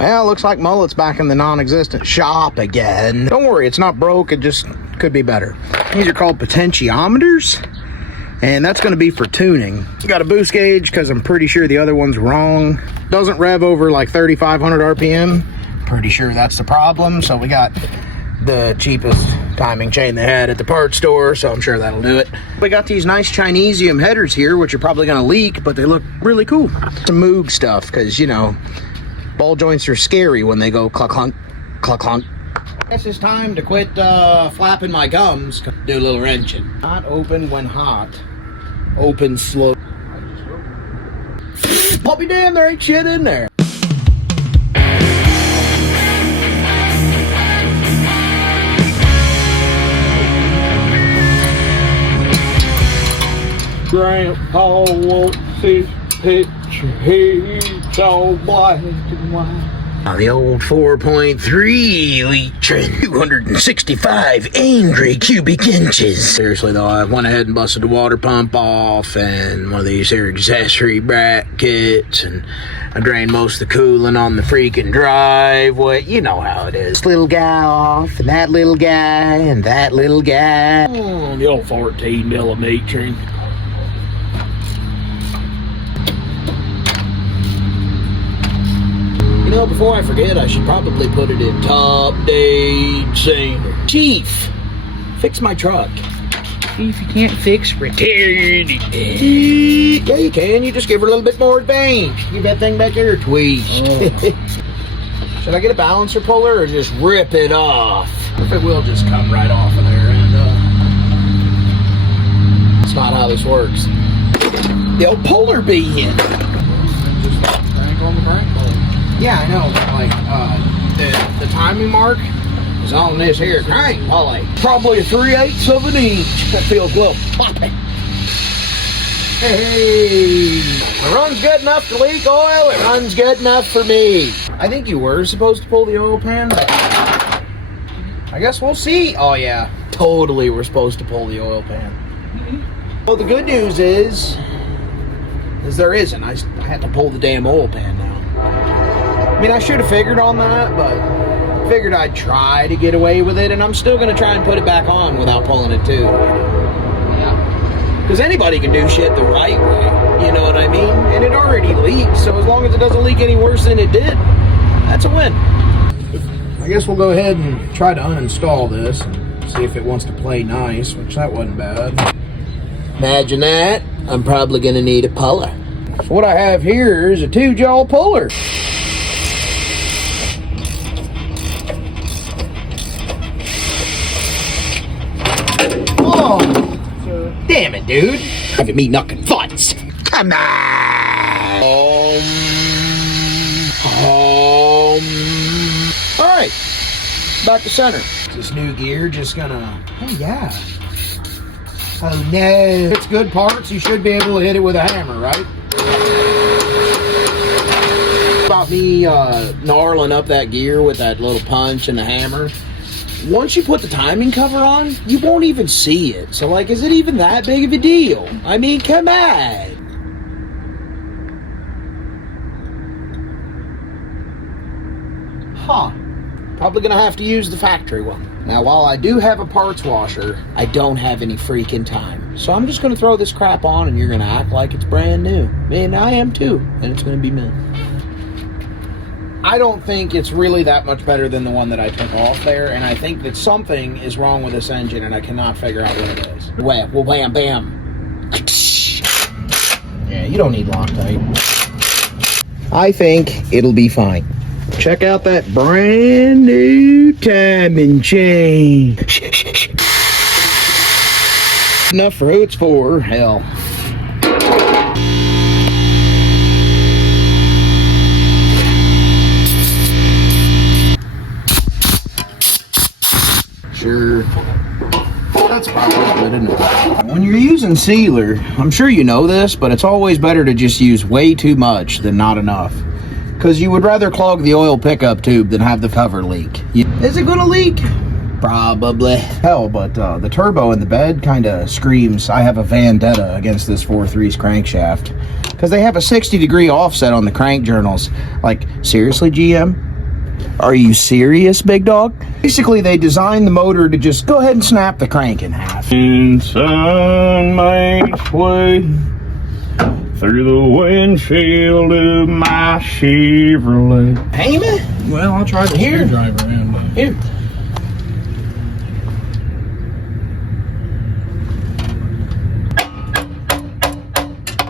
Well, looks like Mullet's back in the non-existent shop again. Don't worry, it's not broke, it just could be better. These are called potentiometers, and that's going to be for tuning. Got a boost gauge because I'm pretty sure the other one's wrong. Doesn't rev over like 3,500 RPM. Pretty sure that's the problem, so we got the cheapest timing chain they had at the parts store, so I'm sure that'll do it. We got these nice Chinesium headers here, which are probably going to leak, but they look really cool. Some Moog stuff, because, you know, ball joints are scary when they go cluck-clunk, cluck-clunk. Guess it's time to quit flapping my gums. Do a little wrenching. Not open when hot. Open slow. I'll be damned, there ain't shit in there. Grandpa won't see picture, he's all black and white. The old 4.3 liter, 265 angry cubic inches. Seriously though, I went ahead and busted the water pump off and one of these here accessory brackets, and I drained most of the coolant on the freaking driveway. You know how it is. This little guy off, and that little guy, and that little guy. Oh, the old 14 millimeter. You know, before I forget, I should probably put it in top date singer. Chief, fix my truck. If you can't fix, return it. Yeah, you can. You just give her a little bit more advance. Give that thing back there a tweak. Should I get a balancer puller or just rip it off? If it will just come right off of there. And that's not how this works. The old puller being. Just crank on the crank puller. Yeah, I know, like, the timing mark is on this here crank pulley. Probably a 3/8 of an inch. That feels a little floppy. Hey, it runs good enough to leak oil, it runs good enough for me. I think you were supposed to pull the oil pan, but I guess we'll see. Oh yeah, totally we're supposed to pull the oil pan. Well, the good news is there isn't. I had to pull the damn oil pan now. I mean, I should have figured on that, but figured I'd try to get away with it, and I'm still going to try and put it back on without pulling it too. Because anybody can do shit the right way, you know what I mean? And it already leaked, so as long as it doesn't leak any worse than it did, that's a win. I guess we'll go ahead and try to uninstall this and see if it wants to play nice, which that wasn't bad. Imagine that. I'm probably going to need a puller. So what I have here is a 2-jaw puller. Damn it, dude. Having me knocking thoughts. Come on. Alright. Back to center. Is this new gear just gonna... Oh, yeah. Oh, no. If it's good parts, you should be able to hit it with a hammer, right? About me gnarling up that gear with that little punch and the hammer. Once you put the timing cover on, you won't even see it. So, like, is it even that big of a deal? I mean, come on. Huh. Probably gonna have to use the factory one. Now, while I do have a parts washer, I don't have any freaking time. So I'm just gonna throw this crap on and you're gonna act like it's brand new. And I am too, and it's gonna be me. I don't think it's really that much better than the one that I took off there, and I think that something is wrong with this engine, and I cannot figure out what it is. Well, wham, bam. Yeah, you don't need Loctite. I think it'll be fine. Check out that brand new timing chain. Enough for who it's for, hell. Sure, that's probably good enough. When you're using sealer, I'm sure you know this, but it's always better to just use way too much than not enough. Because you would rather clog the oil pickup tube than have the cover leak. Is it gonna leak? Probably. Hell, but the turbo in the bed kind of screams, I have a vendetta against this 4.3's crankshaft. Because they have a 60-degree offset on the crank journals. Like, seriously, GM? Are you serious, big dog? Basically, they designed the motor to just go ahead and snap the crank in half. Sun makes way through the windshield of my Chevrolet. Payment? Well, I'll try the screwdriver and Here.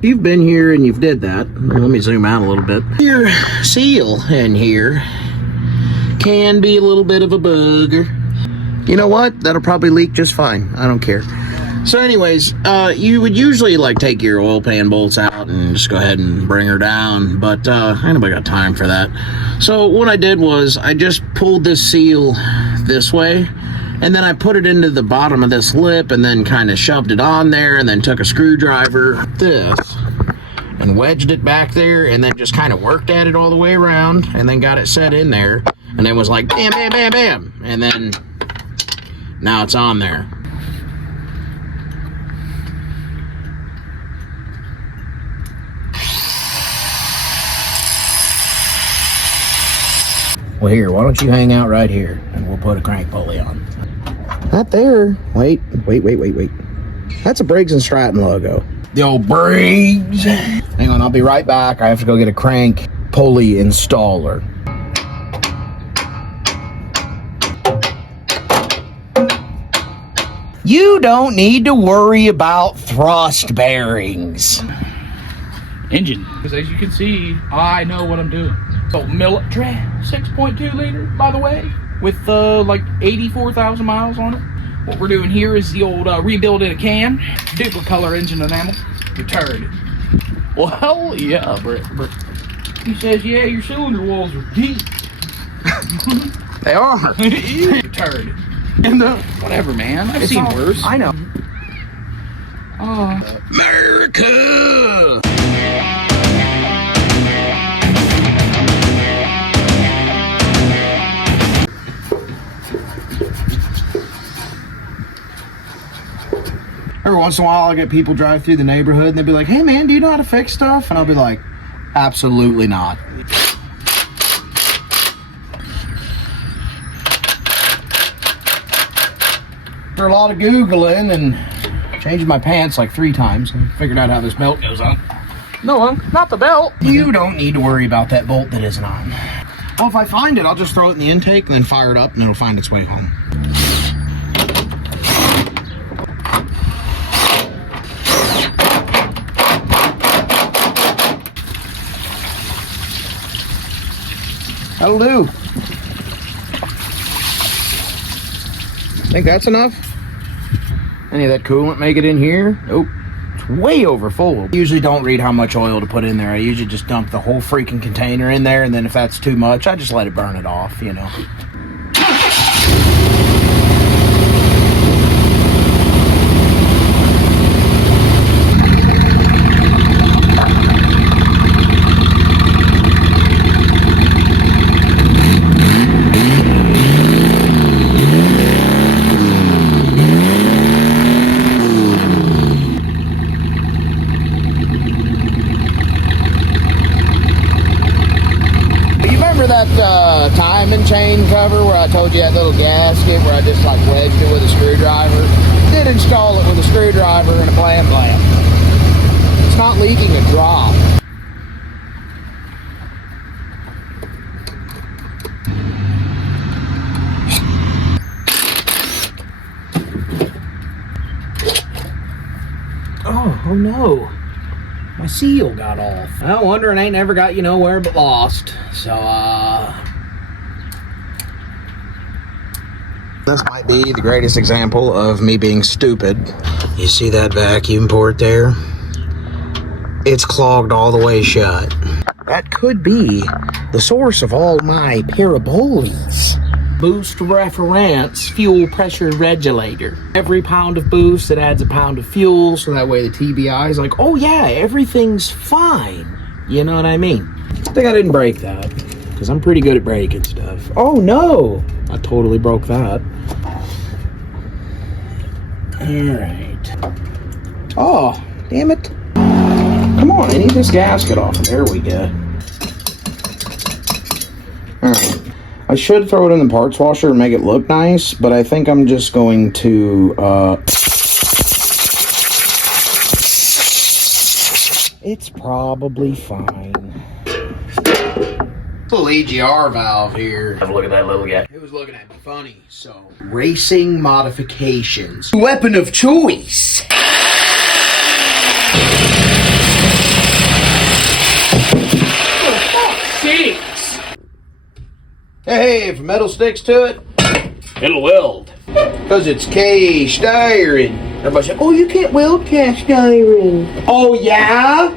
You've been here and you've did that. Let me zoom out a little bit. Your seal in here can be a little bit of a booger. You know what? That'll probably leak just fine. I don't care. So anyways, you would usually like take your oil pan bolts out and just go ahead and bring her down, but ain't nobody got time for that. So what I did was I just pulled this seal this way, and then I put it into the bottom of this lip and then kind of shoved it on there, and then took a screwdriver, this, and wedged it back there, and then just kind of worked at it all the way around, and then got it set in there, and then was like bam, bam, bam, bam, and then now it's on there. Well, here, why don't you hang out right here, and we'll put a crank pulley on. Not there. Wait. That's a Briggs & Stratton logo. The old Briggs. Hang on, I'll be right back. I have to go get a crank pulley installer. You don't need to worry about thrust bearings. engine. Because as you can see, I know what I'm doing. So Mullet tray, 6.2 liter, by the way, with like 84,000 miles on it. What we're doing here is the old rebuild in a can, duplicate color engine enamel, returned. Well, yeah, Britt. He says, yeah, your cylinder walls are deep. They are. Returned. And whatever, man. I've seen worse. I know. America! Every once in a while, I'll get people drive through the neighborhood and they'll be like, hey man, do you know how to fix stuff? And I'll be like, absolutely not. After a lot of Googling and changing my pants like 3 times, I figured out how this belt goes on. No, not the belt. You don't need to worry about that bolt that isn't on. Well, if I find it, I'll just throw it in the intake and then fire it up and it'll find its way home. That'll do. Think that's enough? Any of that coolant make it in here? Nope. It's way over full. I usually don't read how much oil to put in there. I usually just dump the whole freaking container in there, and then if that's too much, I just let it burn it off, you know. That timing chain cover where I told you that little gasket where I just like wedged it with a screwdriver? Did install it with a screwdriver and a blam blam. It's not leaking a drop. Oh no. My seal got off. No wonder it ain't never got you nowhere but lost. So, this might be the greatest example of me being stupid. You see that vacuum port there? It's clogged all the way shut. That could be the source of all my paraboles. Boost reference fuel pressure regulator. Every pound of boost, it adds a pound of fuel, so that way the TBI is like, oh yeah, everything's fine. You know what I mean? I think I didn't break that, because I'm pretty good at breaking stuff. Oh no! I totally broke that. Alright. Oh, damn it. Come on, I need this gasket off. There we go. Alright. I should throw it in the parts washer and make it look nice, but I think I'm just going to, it's probably fine. Little EGR valve here. Have a look at that little guy. It was looking at me funny, so. Racing modifications. Weapon of choice. Six. Hey, if metal sticks to it, It'll weld. because it's cast iron. Everybody said, oh, you can't weld cast iron. Oh, yeah?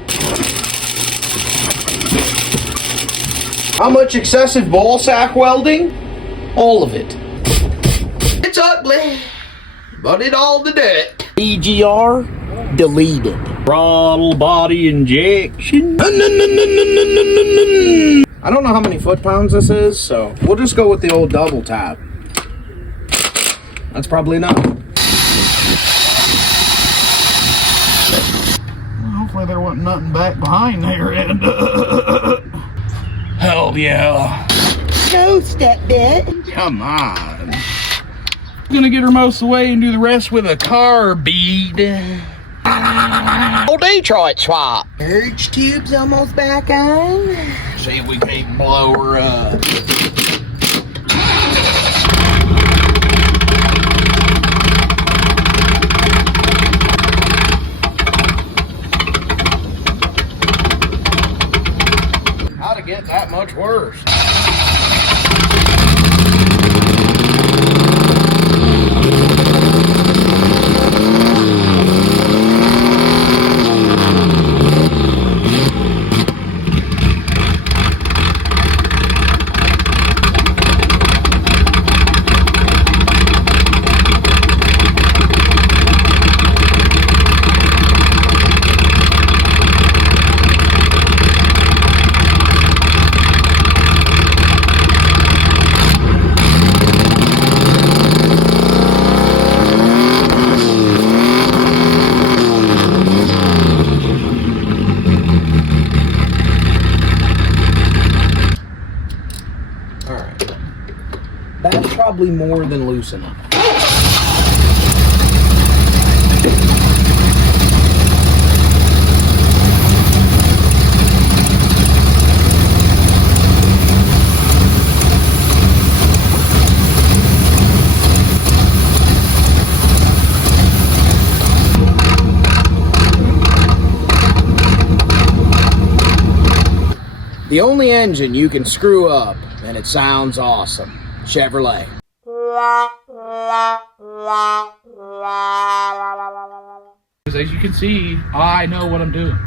How much excessive ball sack welding? All of it. It's ugly, but it all did it. EGR deleted. Throttle body injection. I don't know how many foot-pounds this is, so we'll just go with the old double tap. That's probably enough. Well, hopefully there wasn't nothing back behind there, Ed. Hell yeah. No, step bit. Come on. I'm gonna get her most of the way and do the rest with a carbide. Old Detroit swap. Urge tube's almost back on. See if we can blow her up. How to get that much worse? That's probably more than loose enough. The only engine you can screw up and it sounds awesome. Chevrolet. As you can see, I know what I'm doing.